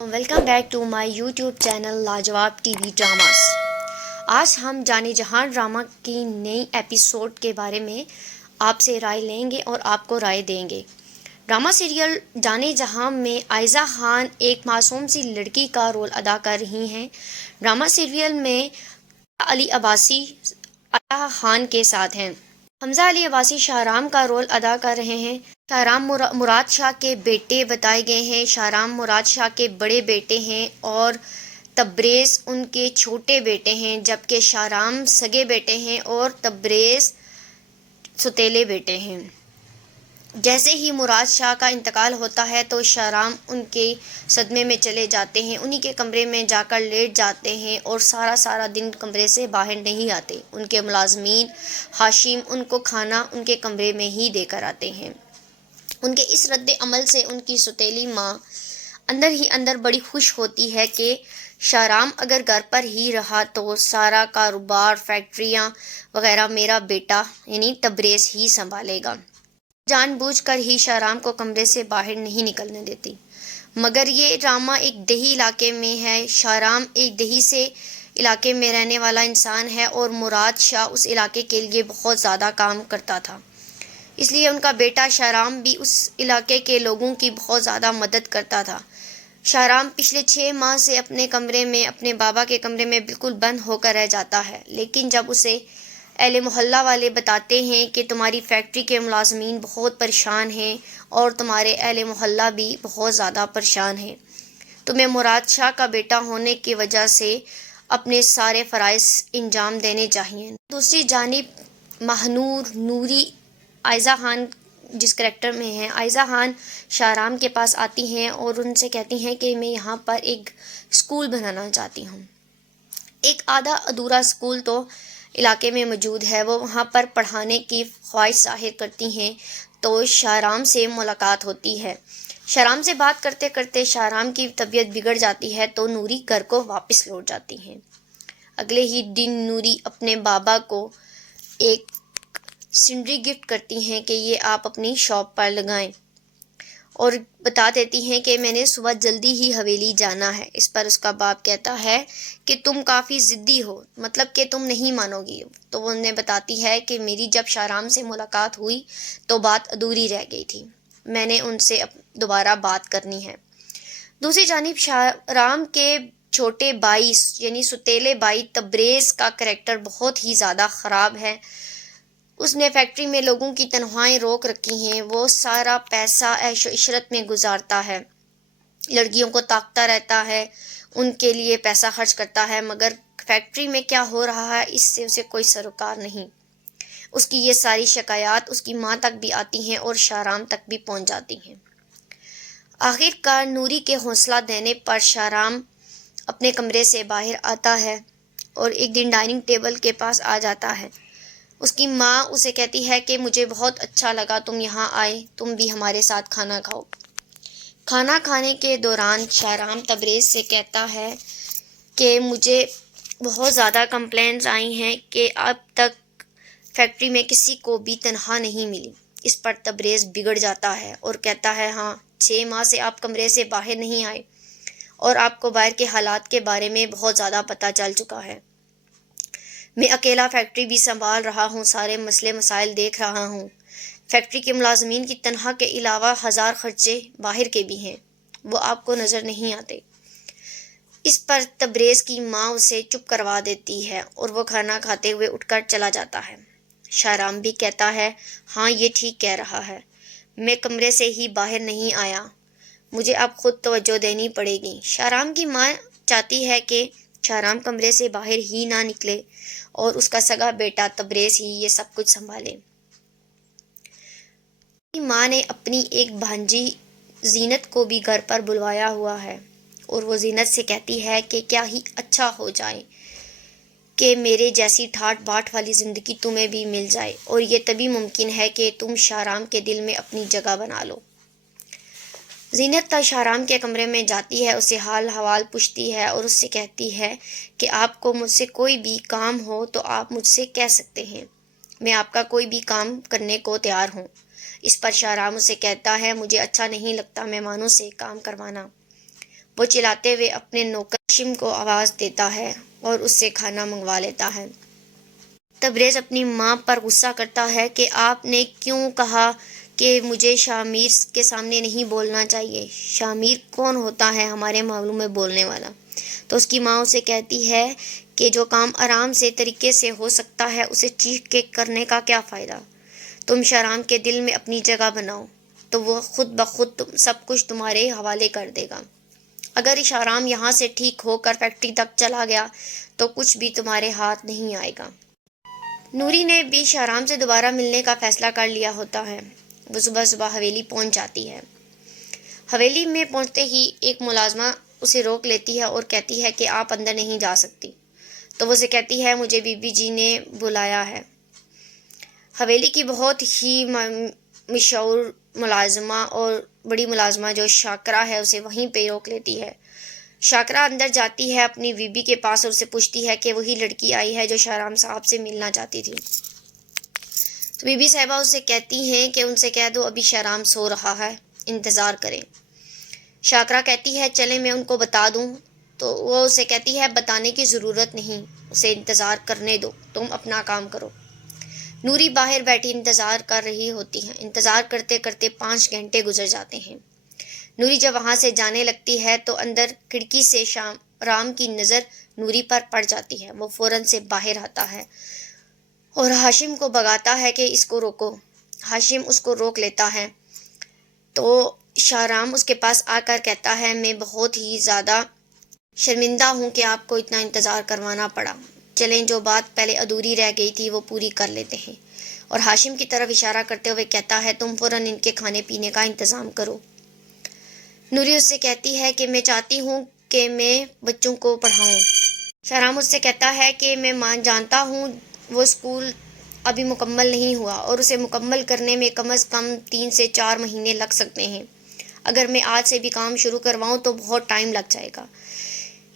Welcome back to my YouTube channel Lajawab TV dramas. آج ہم جانے جہاں ڈرامہ کی نئی ایپیسوڈ کے بارے میں آپ سے رائے لیں گے اور آپ کو رائے دیں گے۔ ڈرامہ سیریل جانے جہاں میں عائزہ خان ایک معصوم سی لڑکی کا رول ادا کر رہی ہیں۔ ڈرامہ سیریل میں علی عباسی عائزہ خان کے ساتھ ہیں۔ حمزہ علی عباسی شاہرام کا رول ادا کر رہے ہیں۔ شاہرام مراد شاہ کے بیٹے بتائے گئے ہیں۔ شاہرام مراد شاہ کے بڑے بیٹے ہیں اور تبریز ان کے چھوٹے بیٹے ہیں، جبکہ شاہرام سگے بیٹے ہیں اور تبریز سوتیلے بیٹے ہیں۔ جیسے ہی مراد شاہ کا انتقال ہوتا ہے تو شاہرام ان کے صدمے میں چلے جاتے ہیں، انہی کے کمرے میں جا کر لیٹ جاتے ہیں اور سارا دن کمرے سے باہر نہیں آتے۔ ان کے ملازمین ہاشم ان کو کھانا ان کے کمرے میں ہی دے کر آتے ہیں۔ ان کے اس رد عمل سے ان کی سوتیلی ماں اندر ہی اندر بڑی خوش ہوتی ہے کہ شاہرام اگر گھر پر ہی رہا تو سارا کاروبار، فیکٹریاں وغیرہ میرا بیٹا یعنی تبریز ہی سنبھالے گا۔ جان بوجھ کر ہی شاہرام کو کمرے سے باہر نہیں نکلنے دیتی، مگر یہ ڈرامہ ایک دیہی علاقے میں ہے۔ شاہرام ایک دیہی سے علاقے میں رہنے والا انسان ہے اور مراد شاہ اس علاقے کے لیے بہت زیادہ کام کرتا تھا، اس لیے ان کا بیٹا شاہرام بھی اس علاقے کے لوگوں کی بہت زیادہ مدد کرتا تھا۔ شاہرام پچھلے 6 ماہ سے اپنے کمرے میں، اپنے بابا کے کمرے میں بالکل بند ہو کر رہ جاتا ہے، لیکن جب اسے اہل محلہ والے بتاتے ہیں کہ تمہاری فیکٹری کے ملازمین بہت پریشان ہیں اور تمہارے اہل محلہ بھی بہت زیادہ پریشان ہیں، تمہیں مراد شاہ کا بیٹا ہونے کی وجہ سے اپنے سارے فرائض انجام دینے چاہئیں۔ دوسری جانب ماہنور نوری عائزہ خان جس کریکٹر میں ہیں، عائزہ خان شاہرام کے پاس آتی ہیں اور ان سے کہتی ہیں کہ میں یہاں پر ایک اسکول بنانا چاہتی ہوں۔ ایک آدھا ادھورا اسکول تو علاقے میں موجود ہے، وہ وہاں پر پڑھانے کی خواہش ظاہر کرتی ہیں تو شاہرام سے ملاقات ہوتی ہے۔ شاہرام سے بات کرتے کرتے شاہرام کی طبیعت بگڑ جاتی ہے تو نوری گھر کو واپس لوٹ جاتی ہیں۔ اگلے ہی دن نوری اپنے بابا کو ایک سینری گفٹ کرتی ہیں کہ یہ آپ اپنی شاپ پر لگائیں، اور بتا دیتی ہیں کہ میں نے صبح جلدی ہی حویلی جانا ہے۔ اس پر اس کا باپ کہتا ہے کہ تم کافی ضدی ہو، مطلب کہ تم نہیں مانو گی۔ تو وہ انہیں بتاتی ہے کہ میری جب شاہرام سے ملاقات ہوئی تو بات ادھوری رہ گئی تھی، میں نے ان سے دوبارہ بات کرنی ہے۔ دوسری جانب شاہرام کے چھوٹے بھائی یعنی سوتیلے بھائی تبریز کا کریکٹر بہت ہی زیادہ خراب ہے۔ اس نے فیکٹری میں لوگوں کی تنخواہیں روک رکھی ہیں، وہ سارا پیسہ عیش و عشرت میں گزارتا ہے، لڑکیوں کو طاقتا رہتا ہے، ان کے لیے پیسہ خرچ کرتا ہے، مگر فیکٹری میں کیا ہو رہا ہے اس سے اسے کوئی سروکار نہیں۔ اس کی یہ ساری شکایات اس کی ماں تک بھی آتی ہیں اور شاہرام تک بھی پہنچ جاتی ہیں۔ آخر کار نوری کے حوصلہ دینے پر شاہرام اپنے کمرے سے باہر آتا ہے اور ایک دن ڈائننگ ٹیبل کے پاس آ جاتا ہے۔ اس کی ماں اسے کہتی ہے کہ مجھے بہت اچھا لگا تم یہاں آئے، تم بھی ہمارے ساتھ کھانا کھاؤ۔ کھانا کھانے کے دوران شاہرام تبریز سے کہتا ہے کہ مجھے بہت زیادہ کمپلینٹس آئی ہیں کہ اب تک فیکٹری میں کسی کو بھی تنخواہ نہیں ملی۔ اس پر تبریز بگڑ جاتا ہے اور کہتا ہے ہاں 6 ماہ سے آپ کمرے سے باہر نہیں آئے اور آپ کو باہر کے حالات کے بارے میں بہت زیادہ پتہ چل چکا ہے۔ میں اکیلا فیکٹری بھی سنبھال رہا ہوں، سارے مسئلے مسائل دیکھ رہا ہوں، فیکٹری کے ملازمین کی تنخواہ کے علاوہ 1000 خرچے باہر کے بھی ہیں، وہ آپ کو نظر نہیں آتے۔ اس پر تبریز کی ماں اسے چپ کروا دیتی ہے اور وہ کھانا کھاتے ہوئے اٹھ کر چلا جاتا ہے۔ شاہرام بھی کہتا ہے ہاں یہ ٹھیک کہہ رہا ہے، میں کمرے سے ہی باہر نہیں آیا، مجھے اب خود توجہ دینی پڑے گی۔ شاہرام کی ماں چاہتی ہے کہ شاہرام کمرے سے باہر ہی نہ نکلے اور اس کا سگا بیٹا تبریز ہی یہ سب کچھ سنبھالے۔ ماں نے اپنی ایک بھانجی زینت کو بھی گھر پر بلوایا ہوا ہے اور وہ زینت سے کہتی ہے کہ کیا ہی اچھا ہو جائے کہ میرے جیسی ٹھاٹ باٹ والی زندگی تمہیں بھی مل جائے، اور یہ تبھی ممکن ہے کہ تم شاہرام کے دل میں اپنی جگہ بنا لو۔ زینت شاہرام کے کمرے میں جاتی ہے، اسے حال حوال پوچھتی ہے اور اس سے کہتی ہے کہ آپ کو مجھ سے کوئی بھی کام ہو تو آپ مجھ سے کہہ سکتے ہیں، میں آپ کا کوئی بھی کام کرنے کو تیار ہوں۔ اس پر شاہرام اسے کہتا ہے مجھے اچھا نہیں لگتا مہمانوں سے کام کروانا، وہ چلاتے ہوئے اپنے نوکر ہاشم کو آواز دیتا ہے اور اس سے کھانا منگوا لیتا ہے۔ تبریز اپنی ماں پر غصہ کرتا ہے کہ آپ نے کیوں کہا کہ مجھے شامیر کے سامنے نہیں بولنا چاہیے، شامیر کون ہوتا ہے ہمارے معاملوں میں بولنے والا؟ تو اس کی ماں اسے کہتی ہے کہ جو کام آرام سے طریقے سے ہو سکتا ہے اسے چیخ کے کرنے کا کیا فائدہ؟ تم شہرام کے دل میں اپنی جگہ بناؤ تو وہ خود بخود سب کچھ تمہارے حوالے کر دے گا۔ اگر شہرام یہاں سے ٹھیک ہو کر فیکٹری تک چلا گیا تو کچھ بھی تمہارے ہاتھ نہیں آئے گا۔ نوری نے بھی شہرام سے دوبارہ ملنے کا فیصلہ کر لیا ہوتا ہے۔ وہ صبح صبح حویلی پہنچ جاتی ہے۔ حویلی میں پہنچتے ہی ایک ملازمہ اسے روک لیتی ہے اور کہتی ہے کہ آپ اندر نہیں جا سکتی۔ تو وہ اسے کہتی ہے مجھے بی بی جی نے بلایا ہے۔ حویلی کی بہت ہی مشہور ملازمہ اور بڑی ملازمہ جو شاکرا ہے اسے وہیں پہ روک لیتی ہے۔ شاکرا اندر جاتی ہے اپنی بیوی کے پاس اور اسے پوچھتی ہے کہ وہی لڑکی آئی ہے جو شہرام صاحب سے ملنا چاہتی تھی۔ تو بی بی صاحبہ اسے کہتی ہیں کہ ان سے کہہ دو ابھی شہرام سو رہا ہے، انتظار کریں۔ شاکرا کہتی ہے چلیں میں ان کو بتا دوں، تو وہ اسے کہتی ہے بتانے کی ضرورت نہیں، اسے انتظار کرنے دو، تم اپنا کام کرو۔ نوری باہر بیٹھی انتظار کر رہی ہوتی ہے۔ انتظار کرتے کرتے 5 گھنٹے گزر جاتے ہیں۔ نوری جب وہاں سے جانے لگتی ہے تو اندر کھڑکی سے شہرام کی نظر نوری پر پڑ جاتی ہے۔ وہ فوراً سے باہر آتا ہے اور ہاشم کو بھگاتا ہے کہ اس کو روکو۔ ہاشم اس کو روک لیتا ہے تو شہرام اس کے پاس آ کر کہتا ہے میں بہت ہی زیادہ شرمندہ ہوں کہ آپ کو اتنا انتظار کروانا پڑا، چلیں جو بات پہلے ادھوری رہ گئی تھی وہ پوری کر لیتے ہیں۔ اور ہاشم کی طرف اشارہ کرتے ہوئے کہتا ہے تم فوراً ان کے کھانے پینے کا انتظام کرو۔ نوری اس سے کہتی ہے کہ میں چاہتی ہوں کہ میں بچوں کو پڑھاؤں۔ شہرام اس سے کہتا ہے کہ میں جانتا ہوں وہ اسکول ابھی مکمل نہیں ہوا اور اسے مکمل کرنے میں کم از کم 3 سے 4 مہینے لگ سکتے ہیں۔ اگر میں آج سے بھی کام شروع کرواؤں تو بہت ٹائم لگ جائے گا۔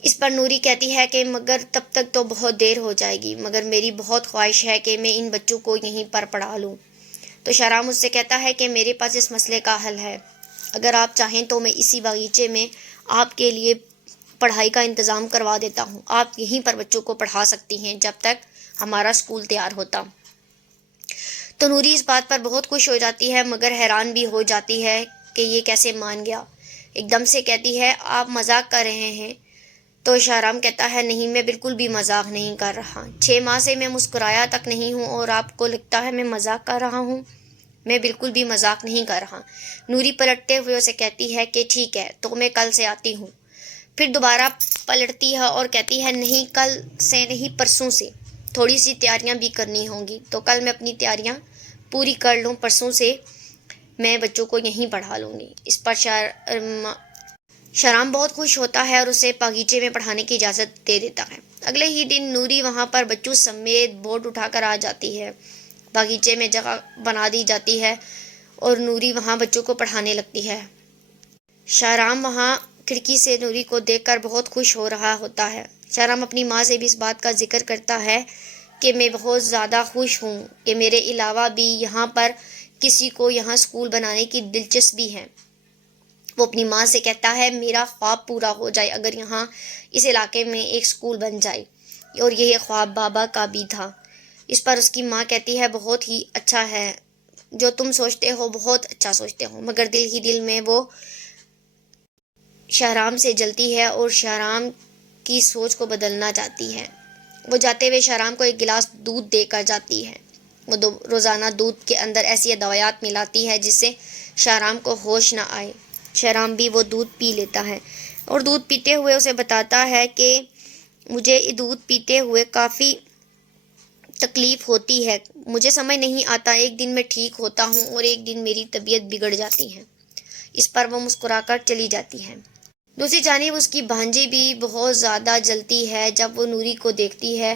اس پر نوری کہتی ہے کہ مگر تب تک تو بہت دیر ہو جائے گی، مگر میری بہت خواہش ہے کہ میں ان بچوں کو یہیں پر پڑھا لوں۔ تو شہرام اس سے کہتا ہے کہ میرے پاس اس مسئلے کا حل ہے، اگر آپ چاہیں تو میں اسی باغیچے میں آپ کے لیے پڑھائی کا انتظام کروا دیتا ہوں، آپ یہیں پر بچوں کو پڑھا سکتی ہیں جب تک ہمارا اسکول تیار ہوتا۔ تو نوری اس بات پر بہت خوش ہو جاتی ہے مگر حیران بھی ہو جاتی ہے کہ یہ کیسے مان گیا۔ ایک دم سے کہتی ہے آپ مذاق کر رہے ہیں؟ تو شہرام کہتا ہے نہیں میں بالکل بھی مذاق نہیں کر رہا، 6 ماہ سے میں مسکرایا تک نہیں ہوں اور آپ کو لگتا ہے میں مذاق کر رہا ہوں؟ میں بالکل بھی مذاق نہیں کر رہا۔ نوری پلٹتے ہوئے اسے کہتی ہے کہ ٹھیک ہے تو میں کل سے آتی ہوں۔ پھر دوبارہ پلٹتی ہے اور کہتی ہے نہیں کل سے نہیں پرسوں سے، تھوڑی سی تیاریاں بھی کرنی ہوں گی، تو کل میں اپنی تیاریاں پوری کر لوں، پرسوں سے میں بچوں کو یہیں پڑھا لوں گی۔ اس پر شہرام بہت خوش ہوتا ہے اور اسے باغیچے میں پڑھانے کی اجازت دے دیتا ہے۔ اگلے ہی دن نوری وہاں پر بچوں سمیت بورڈ اٹھا کر آ جاتی ہے۔ باغیچے میں جگہ بنا دی جاتی ہے اور نوری وہاں بچوں کو پڑھانے لگتی ہے۔ شہرام وہاں کھڑکی سے نوری کو دیکھ کر بہت خوش ہو رہا ہوتا ہے۔ شہرام اپنی ماں سے بھی اس بات کا ذکر کرتا ہے کہ میں بہت زیادہ خوش ہوں کہ میرے علاوہ بھی یہاں پر کسی کو یہاں اسکول بنانے کی دلچسپی ہے۔ وہ اپنی ماں سے کہتا ہے میرا خواب پورا ہو جائے اگر یہاں اس علاقے میں ایک اسکول بن جائے، اور یہ خواب بابا کا بھی تھا۔ اس پر اس کی ماں کہتی ہے بہت ہی اچھا ہے، جو تم سوچتے ہو بہت اچھا سوچتے ہو، مگر دل ہی دل میں وہ شہرام سے جلتی ہے اور شہرام کی سوچ کو بدلنا چاہتی ہے۔ وہ جاتے ہوئے شہرام کو ایک گلاس دودھ دے کر جاتی ہے۔ وہ روزانہ دودھ کے اندر ایسی ادویات ملاتی ہے جس سے شہرام کو ہوش نہ آئے۔ شہرام بھی وہ دودھ پی لیتا ہے اور دودھ پیتے ہوئے اسے بتاتا ہے کہ مجھے دودھ پیتے ہوئے کافی تکلیف ہوتی ہے، مجھے سمجھ نہیں آتا، ایک دن میں ٹھیک ہوتا ہوں اور ایک دن میری طبیعت بگڑ جاتی ہے۔ اس پر وہ مسکرا کر چلی جاتی ہے۔ دوسری جانب اس کی بھانجی بھی بہت زیادہ جلتی ہے جب وہ نوری کو دیکھتی ہے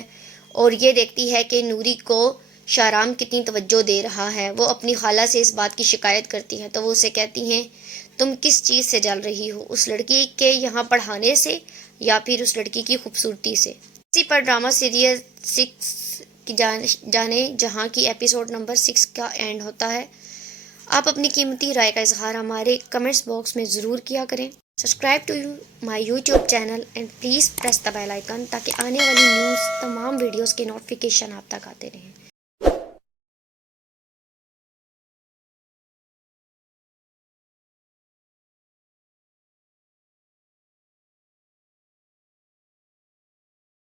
اور یہ دیکھتی ہے کہ نوری کو شہرام کتنی توجہ دے رہا ہے۔ وہ اپنی خالہ سے اس بات کی شکایت کرتی ہے تو وہ اسے کہتی ہیں تم کس چیز سے جل رہی ہو، اس لڑکی کے یہاں پڑھانے سے یا پھر اس لڑکی کی خوبصورتی سے؟ اسی پر ڈرامہ سیریل 6 کی جانے جہاں کی ایپیسوڈ نمبر 6 کا اینڈ ہوتا ہے۔ آپ اپنی قیمتی رائے کا اظہار ہمارے کمنٹس باکس میں ضرور کیا کریں۔ Subscribe to my YouTube channel and please press the bell icon تاکہ آنے والی نیوز تمام ویڈیوز کے نوٹیفیکیشن آپ تک آتے رہیں.